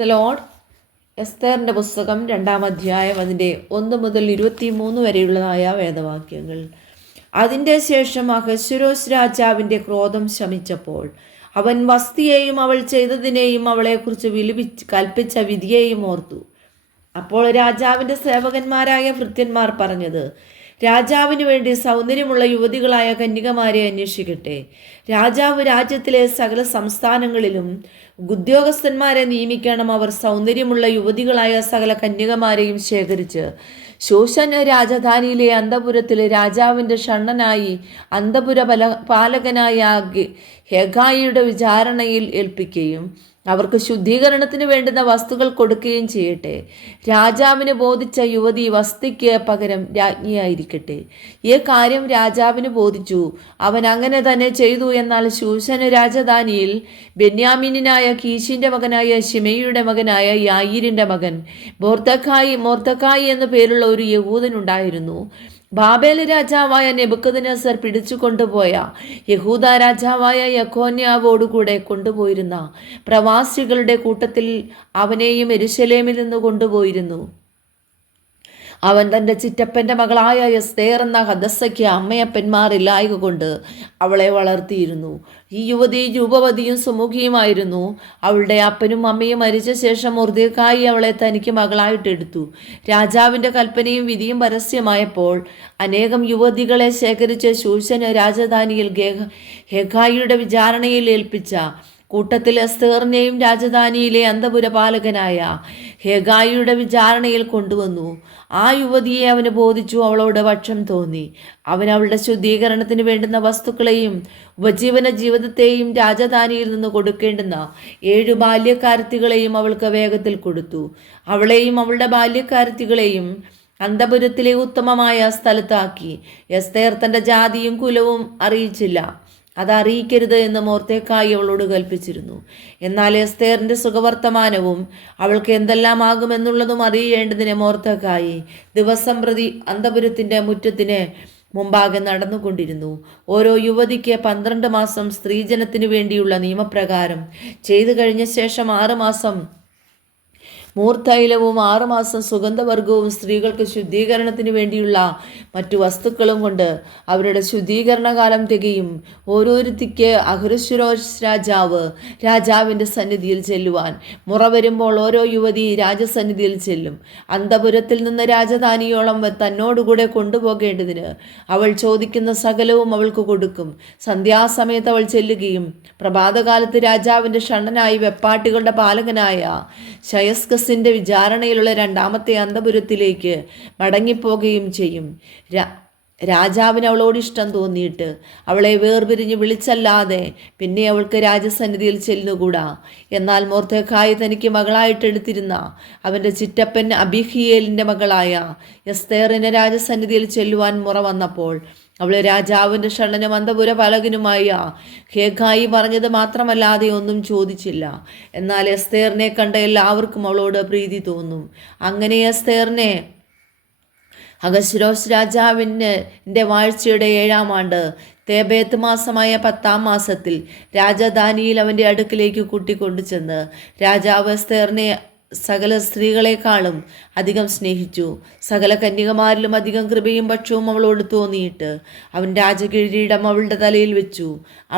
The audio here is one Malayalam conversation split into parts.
Praise the Lord. എസ്തേറിൻ്റെ പുസ്തകം 2-ാം അധ്യായം അതിൻ്റെ 1 മുതൽ 23 വരെയുള്ളതായ വേദവാക്യങ്ങൾ. അതിൻ്റെ ശേഷം അഹശ്വേരോശ് രാജാവിൻ്റെ ക്രോധം ശമിച്ചപ്പോൾ അവൻ വസ്തിയെയും അവൾ ചെയ്തതിനെയും അവളെക്കുറിച്ച് കൽപ്പിച്ച വിധിയെയും ഓർത്തു. അപ്പോൾ രാജാവിൻ്റെ സേവകന്മാരായ ഭൃത്യന്മാർ പറഞ്ഞത്, രാജാവിന് വേണ്ടി സൗന്ദര്യമുള്ള യുവതികളായ കന്യകമാരെ അന്വേഷിക്കട്ടെ. രാജാവ് രാജ്യത്തിലെ സകല സംസ്ഥാനങ്ങളിലും ഉദ്യോഗസ്ഥന്മാരെ നിയമിക്കണം. അവർ സൗന്ദര്യമുള്ള യുവതികളായ സകല കന്യകമാരെയും ശേഖരിച്ച് ശൂശൻ രാജധാനിയിലെ അന്തപുരത്തിൽ രാജാവിൻ്റെ ഷണ്ഡനായി അന്തപുര പാലകനായ ഹെഗായിയുടെ വിചാരണയിൽ ഏൽപ്പിക്കുകയും അവർക്ക് ശുദ്ധീകരണത്തിന് വേണ്ടുന്ന വസ്തുക്കൾ കൊടുക്കുകയും ചെയ്യട്ടെ. രാജാവിന് ബോധിച്ച യുവതി വസ്തിക്ക് പകരം രാജ്ഞിയായിരിക്കട്ടെ. ഈ കാര്യം രാജാവിന് ബോധിച്ചു. അവൻ അങ്ങനെ തന്നെ ചെയ്തു. എന്നാൽ ശൂശന് രാജധാനിയിൽ ബെന്യാമീനായ കീശിൻ്റെ മകനായ ശിമെയിയുടെ മകനായ യായീരിൻ്റെ മകൻ മൊർദെഖായി എന്നു പേരുള്ള ഒരു യഹൂദനുണ്ടായിരുന്നു. ബാബേൽ രാജാവായ നെബൂഖദ്നേസർ പിടിച്ചു കൊണ്ടുപോയ യഹൂദ രാജാവായ യെഖൊന്യാവോടുകൂടെ കൊണ്ടുപോയിരുന്ന പ്രവാസികളുടെ കൂട്ടത്തിൽ അവനെയും യെരൂശലേമിൽ നിന്ന് കൊണ്ടുപോയിരുന്നു. അവൻ തൻ്റെ ചിറ്റപ്പൻ്റെ മകളായ എസ്തേർ എന്ന ഹദസ്സയ്ക്ക് അമ്മയപ്പന്മാരില്ലായക കൊണ്ട് അവളെ വളർത്തിയിരുന്നു. ഈ യുവതി രൂപവതിയും സുമുഖിയുമായിരുന്നു. അവളുടെ അപ്പനും അമ്മയും മരിച്ച ശേഷം മൊർദെഖായി അവളെ തനിക്ക് മകളായിട്ടെടുത്തു. രാജാവിൻ്റെ കൽപ്പനയും വിധിയും പരസ്യമായപ്പോൾ അനേകം യുവതികളെ ശേഖരിച്ച് ശൂശന് രാജധാനിയിൽ ഹെഗായിയുടെ വിചാരണയിൽ ഏൽപ്പിച്ച കൂട്ടത്തിൽ എസ്തേറിനെയും രാജധാനിയിലെ അന്തപുരപാലകനായ ഹെഗായിയുടെ വിചാരണയിൽ കൊണ്ടുവന്നു. ആ യുവതിയെ അവന് ബോധിച്ചു. അവളോട് പക്ഷം തോന്നി. അവൻ അവളുടെ ശുദ്ധീകരണത്തിന് വേണ്ടുന്ന വസ്തുക്കളെയും ഉപജീവന ജീവിതത്തെയും രാജധാനിയിൽ നിന്ന് കൊടുക്കേണ്ടുന്ന 7 ബാല്യക്കാരത്തികളെയും അവൾക്ക് വേഗത്തിൽ കൊടുത്തു. അവളെയും അവളുടെ ബാല്യക്കാരത്തികളെയും അന്തപുരത്തിലെ ഉത്തമമായ സ്ഥലത്താക്കി. എസ്തേർ തൻ്റെ ജാതിയും കുലവും അറിയിച്ചില്ല. അത് അറിയിക്കരുത് എന്ന് മൊർദെഖായി അവളോട് കൽപ്പിച്ചിരുന്നു. എന്നാൽ എസ്തേറിൻ്റെ സുഖവർത്തമാനവും അവൾക്ക് എന്തെല്ലാം ആകുമെന്നുള്ളതും അറിയേണ്ടതിന് മൊർദെഖായി ദിവസം പ്രതി അന്തപുരത്തിൻ്റെ മുറ്റത്തിന് മുമ്പാകെ നടന്നുകൊണ്ടിരുന്നു. ഓരോ യുവതിക്ക് 12 മാസം സ്ത്രീജനത്തിനു വേണ്ടിയുള്ള നിയമപ്രകാരം ചെയ്തു കഴിഞ്ഞ ശേഷം 6 മാസം മൂർത്തൈലവും 6 മാസം സുഗന്ധവർഗവും സ്ത്രീകൾക്ക് ശുദ്ധീകരണത്തിന് വേണ്ടിയുള്ള മറ്റു വസ്തുക്കളും കൊണ്ട് അവരുടെ ശുദ്ധീകരണകാലം തികയും. ഓരോരുത്തിക്ക് അഹശ്വേരോശ് രാജാവിൻ്റെ സന്നിധിയിൽ ചെല്ലുവാൻ മുറ വരുമ്പോൾ ഓരോ യുവതി രാജസന്നിധിയിൽ ചെല്ലും. അന്തപുരത്തിൽ നിന്ന് രാജധാനിയോളം തന്നോടുകൂടെ കൊണ്ടുപോകേണ്ടതിന് അവൾ ചോദിക്കുന്ന സകലവും അവൾക്ക് കൊടുക്കും. സന്ധ്യാസമയത്ത് അവൾ ചെല്ലുകയും പ്രഭാതകാലത്ത് രാജാവിൻ്റെ ഷണ്ഡനായി വെപ്പാട്ടികളുടെ പാലകനായ ശയസ്കസിൻ്റെ വിചാരണയിലുള്ള 2-ാമത്തെ അന്തപുരത്തിലേക്ക് മടങ്ങിപ്പോകുകയും ചെയ്യും. രാജാവിന് അവളോട് ഇഷ്ടം തോന്നിയിട്ട് അവളെ വേർപിരിഞ്ഞ് വിളിച്ചല്ലാതെ പിന്നെ അവൾക്ക് രാജസന്നിധിയിൽ ചെല്ലുകൂടാ. എന്നാൽ മൊർദെഖായി തനിക്ക് മകളായിട്ടെടുത്തിരുന്ന അവൻ്റെ ചിറ്റപ്പൻ അബിഹിയേലിൻ്റെ മകളായ എസ്തേറിന് രാജസന്നിധിയിൽ ചെല്ലുവാൻ മുറ വന്നപ്പോൾ അവൾ രാജാവിൻ്റെ ഷണ്ഡനും അന്തപുരപാലകനുമായ ഹെഗായി പറഞ്ഞത് മാത്രമല്ലാതെ ഒന്നും ചോദിച്ചില്ല. എന്നാൽ എസ്തേറിനെ കണ്ട എല്ലാവർക്കും അവളോട് പ്രീതി തോന്നും. അങ്ങനെ എസ്തേറിനെ അഹശ്വേരോശ് രാജാവിൻ്റെ വാഴ്ചയുടെ 7-ാം ആണ്ട് തേബേത്ത് മാസമായ 10-ാം മാസത്തിൽ രാജധാനിയിൽ അവൻ്റെ അടുക്കിലേക്ക് കൂട്ടിക്കൊണ്ടു ചെന്ന് രാജാവ് എസ്തേറിനെ സകല സ്ത്രീകളെക്കാളും അധികം സ്നേഹിച്ചു. സകല കന്യകമാരിലും അധികം കൃപയും പക്ഷവും അവളോട് തോന്നിയിട്ട് അവൻ രാജകിരീടം അവളുടെ തലയിൽ വെച്ചു.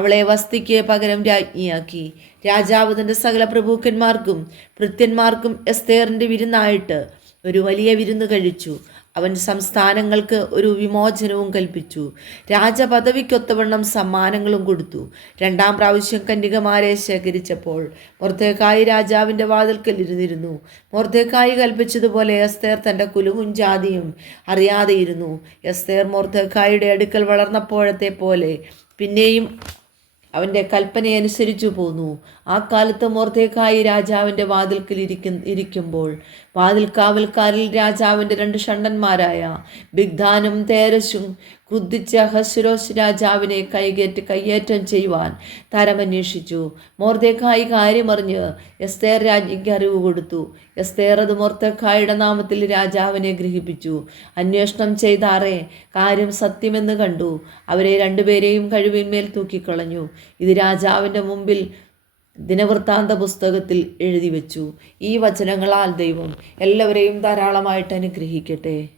അവളെ വസ്തിക്ക് പകരം രാജ്ഞിയാക്കി. രാജാവ് തൻ്റെ സകല പ്രഭുക്കന്മാർക്കും ഭൃത്യന്മാർക്കും എസ്തേറിൻ്റെ വിരുന്നായിട്ട് ഒരു വലിയ വിരുന്ന് കഴിച്ചു. അവൻ സംസ്ഥാനങ്ങൾക്ക് ഒരു വിമോചനവും കൽപ്പിച്ചു. രാജപദവിക്കൊത്തവണ്ണം സമ്മാനങ്ങളും കൊടുത്തു. 2-ാം പ്രാവശ്യം കന്യകമാരെ ശേഖരിച്ചപ്പോൾ മൊർദെഖായി രാജാവിൻ്റെ വാതിൽക്കൽ ഇരുന്നിരുന്നു. മൊർദെഖായി കൽപ്പിച്ചതുപോലെ എസ്തേർ തൻ്റെ കുലവും ജാതിയും അറിയാതെയിരുന്നു. എസ്തേർ മൊർദെഖായിയുടെ അടുക്കൽ വളർന്നപ്പോഴത്തെ പോലെ പിന്നെയും അവൻ്റെ കൽപ്പനയനുസരിച്ചു പോന്നു. ആ കാലത്ത് മൊർദെഖായി രാജാവിൻ്റെ വാതിൽക്കൽ ഇരിക്കുമ്പോൾ വാതിൽക്കാവൽക്കാരിൽ രാജാവിൻ്റെ 2 ഷണ്ഡന്മാരായ ബിഗ്ധാനും തേരശും ക്രുദ്ധിച്ച് അഹശ്വേരോശ് രാജാവിനെ കയ്യേറ്റം ചെയ്യുവാൻ തരമന്വേഷിച്ചു. മൊർദെഖായി കാര്യമറിഞ്ഞ് എസ്തേർ രാജ്ഞിക്ക് അറിവ് കൊടുത്തു. എസ്തേർ അത് മൊർദെഖായിയുടെ നാമത്തിൽ രാജാവിനെ ഗ്രഹിപ്പിച്ചു. അന്വേഷണം ചെയ്താറേ കാര്യം സത്യമെന്ന് കണ്ടു. അവരെ 2 പേരെയും കഴുവിന്മേൽ തൂക്കിക്കളഞ്ഞു. ഇത് രാജാവിൻ്റെ മുമ്പിൽ ദിനവൃത്താന്ത പുസ്തകത്തിൽ എഴുതി വെച്ചു. ഈ വചനങ്ങളാൽ ദൈവം എല്ലാവരെയും ധാരാളമായിട്ട് അനുഗ്രഹിക്കട്ടെ.